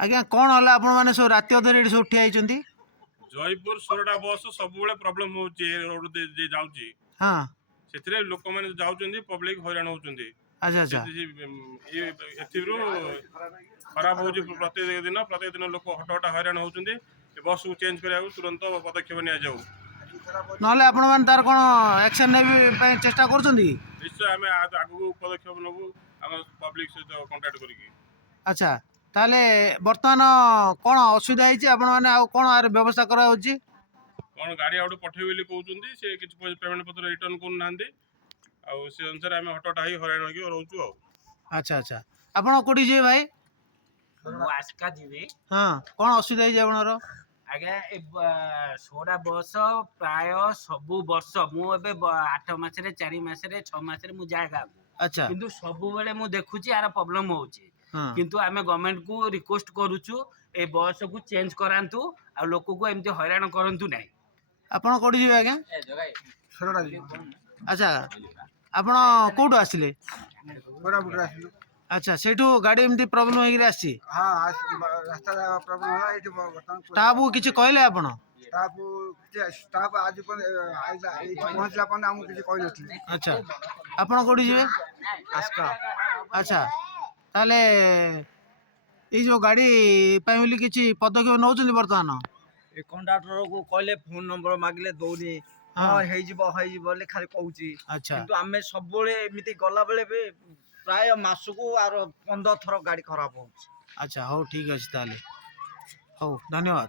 ଆଜ୍ଞା କ'ଣ ହେଲା ଆପଣ ମାନେ ସବୁ ରାତି ଅଧରେ ଏଠି ସବୁ ଠିଆ ହେଇଛନ୍ତି? ଜୟପୁର ସୋରଡ଼ା ବସ୍ ସବୁବେଳେ ପ୍ରୋବ୍ଲେମ ହଉଛି ଏ ରୋଡ ଯେ ଯାଉଛି ହଁ ସେଥିରେ ଲୋକମାନେ ଯାଉଛନ୍ତି ପବ୍ଲିକ ହଇରାଣ ହଉଛନ୍ତି। ଆଚ୍ଛା ଆଚ୍ଛା ଏଥିରୁ ଖରାପ ହଉଛି ପ୍ରତ୍ୟେକ ଦିନ ଲୋକ ହଟ ହଇରାଣ ହଉଛନ୍ତି। ଏ ବସ୍କୁ ଚେଞ୍ଜ କରିବାକୁ ତୁରନ୍ତ ପଦକ୍ଷେପ ନିଆଯାଉ। ନହେଲେ ଆପଣମାନେ ତାର କ'ଣ ଆକ୍ସନ୍ ନେବା ପାଇଁ ଚେଷ୍ଟା କରୁଛନ୍ତି? ନିଶ୍ଚୟ ଆମେ ଆଗକୁ ପଦକ୍ଷେପ ନେବୁ ଆମ ପବ୍ଲିକ ସହିତ କଣ୍ଟାକ୍ଟ କରିକି। ଆଚ୍ଛା ତାହେଲେ ବର୍ତ୍ତମାନ କ'ଣ ଅସୁବିଧା ହେଇଛି ଆପଣମାନେ ଆଉ କ'ଣ ଆର ବ୍ୟବସ୍ଥା କରାଯାଉଛି? କ'ଣ ଗାଡ଼ି ଆଉ ପଠେଇବେ ବୋଲି କହୁଛନ୍ତି, ସେ କିଛି ପେମେଣ୍ଟ ପତ୍ର ରିଟର୍ନ କରୁନାହାନ୍ତି। ଆଉ ସେ ଅନୁସାରେ ଆମେ ହଟଟା ହେଇ ହଇରାଣ ହେଇକି ରହୁଛୁ ଆଉ। ଆଚ୍ଛା ଆଚ୍ଛା ଆପଣ କୋଉଠି ଯିବେ ଭାଇ? ମୁଁ ଆସ୍କା ଯିବି। ହଁ କ'ଣ ଅସୁବିଧା ହେଇଛି ଆପଣଙ୍କର? ଆଜ୍ଞା ଏ ସୋଡ଼ା ବସ୍ ପ୍ରାୟ ସବୁ ବର୍ଷ ମୁଁ ଏବେ 8 ମାସରେ 4 ମାସରେ 6 ମାସରେ ମୁଁ ଯାଏ ଗାଁକୁ, ଆଚ୍ଛା କିନ୍ତୁ ସବୁବେଳେ ମୁଁ ଦେଖୁଛି ଆର ପ୍ରୋବ୍ଲେମ ହଉଛି। ହଁ କିନ୍ତୁ ଆମେ ଗଭର୍ଣ୍ଣମେଣ୍ଟକୁ ରିକ୍ୱେଷ୍ଟ କରୁଛୁ ଏ ବସ୍କୁ ଚେଞ୍ଜ କରାନ୍ତୁ ଆଉ ଲୋକକୁ ଏମିତି ହଇରାଣ କରନ୍ତୁ ନାହିଁ। ଆପଣ କୋଉଠି ଯିବେ ଆଜ୍ଞା? ଆଚ୍ଛା ଆପଣ କୋଉଠୁ ଆସିଲେ? ଆଚ୍ଛା ସେଇଠୁ ଗାଡ଼ି ଏମିତି ପ୍ରୋବ୍ଲେମ ହେଇକିରି ଆସିଛି? ଷ୍ଟାଫକୁ କିଛି କହିଲେ ଆପଣ? ଆଚ୍ଛା ଆପଣ କୋଉଠି ଯିବେ? ଆଚ୍ଛା ତାହେଲେ ଏଇ ଯୋଉ ଗାଡ଼ି ପାଇଁ ବୋଲି କିଛି ପଦକ୍ଷେପ ନେଉଛନ୍ତି ବର୍ତ୍ତମାନ? ଏ କଣ୍ଡକ୍ଟରକୁ କହିଲେ ଫୋନ ନମ୍ବର ମାଗିଲେ ଦଉନି। ହଁ ହେଇଯିବ ବୋଲି ଖାଲି କହୁଛି। ଆଚ୍ଛା କିନ୍ତୁ ଆମେ ସବୁବେଳେ ଏମିତି ଗଲାବେଳେ ବି ପ୍ରାୟ ମାସକୁ 15 ଥର ଗାଡ଼ି ଖରାପ ହଉଛି। ଆଚ୍ଛା ହଉ ଠିକ୍ ଅଛି ତାହେଲେ ହଉ ଧନ୍ୟବାଦ।